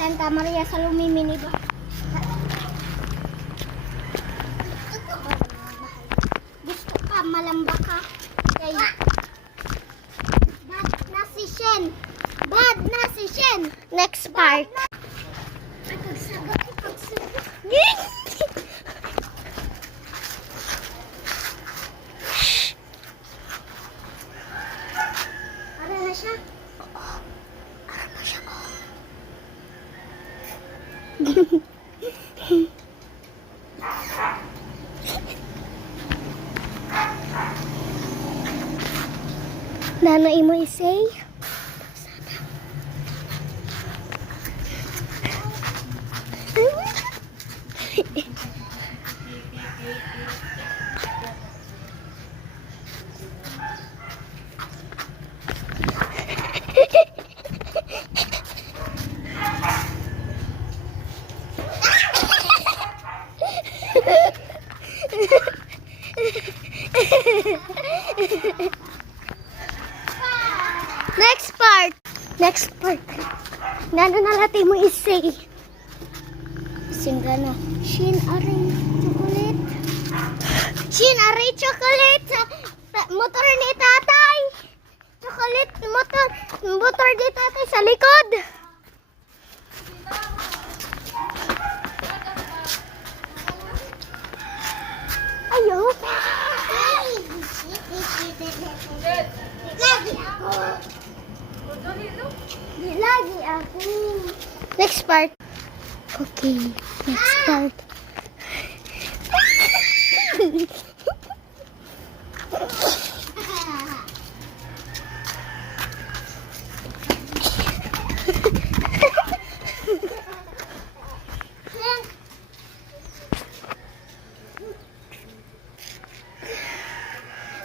Santa Maria Salome Miniba. Gusto ka, malamba ka. Kay bad na si Shen. Bad na si Shen. Next part. Ara na siya. Ara na siya. Nanay mo isay? Next part. Next part. Nano natin mo isay. Singgano. Shin aring chocolate. Shin aring chocolate. Motor ni tatay. Chocolate motor. Motor ni tatay sa likod. Ayaw. Lagi ako. Lagi ako. Next part. Okay. Next part.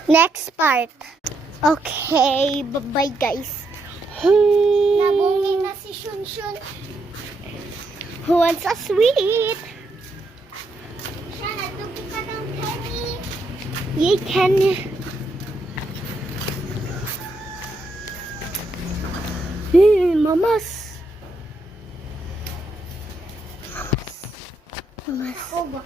Next part. Okay, bye-bye guys. Nabungi na si Shun Shun. Who wants a sweet? Siya, natupi ka ng penny. Yay, Kenny. Mamas. Mamas. Mamas.